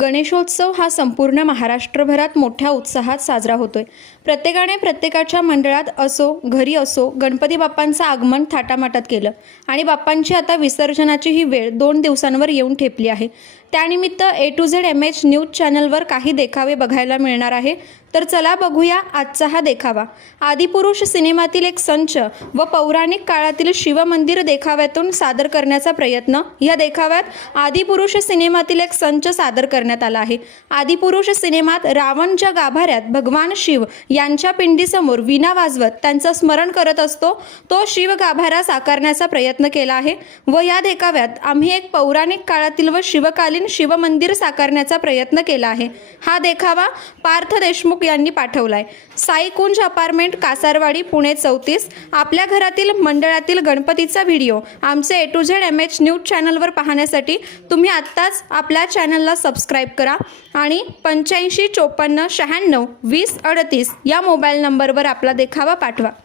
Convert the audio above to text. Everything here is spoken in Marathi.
गणेशोत्सव हा संपूर्ण महाराष्ट्रभरात मोठ्या उत्साहात साजरा होतोय। प्रत्येकाने प्रत्येकाच्या मंडळात असो घरी असो गणपती बाप्पांचं आगमन थाटामाटात केलं आणि बाप्पांची आता विसर्जनाची ही वेळ 2 दिवसांवर येऊन ठेपली आहे। त्यानिमित्त A to Z MH news चॅनलवर काही देखावे बघायला मिळणार आहे। तर चला बघूया आजचा हा देखावा। आदिपुरुष सिनेमातील एक संच व पौराणिक काळातील शिवमंदिर देखाव्यातून सादर करण्याचा प्रयत्न। या देखाव्यात आदिपुरुष सिनेमातील एक संच सादर करण्यात आला आहे। आदिपुरुष सिनेमात रावणच्या गाभाऱ्यात भगवान शिव यांच्या पिंडीसमोर वीणा वाजवत त्यांचं स्मरण करत असतो तो शिव गाभारा साकारण्याचा प्रयत्न केला आहे व या देखाव्यात आम्ही एक पौराणिक काळातील व शिवकालीन शिवमंदिर साकारण्याचा प्रयत्न केला आहे। हा देखावा पार्थ देशमुख यांनी पाठवलाय। साईकुंज अपार्टमेंट कासारवाडी पुणे 34। आपल्या घरातील मंडळातील गणपतीचा व्हिडिओ आमचे A to Z MH news चॅनलवर पाहण्यासाठी तुम्ही आत्ताच आपल्या चॅनलला सबस्क्राइब करा आणि 85 54 96 20 38 या मोबाईल नंबरवर आपला देखावा पाठवा।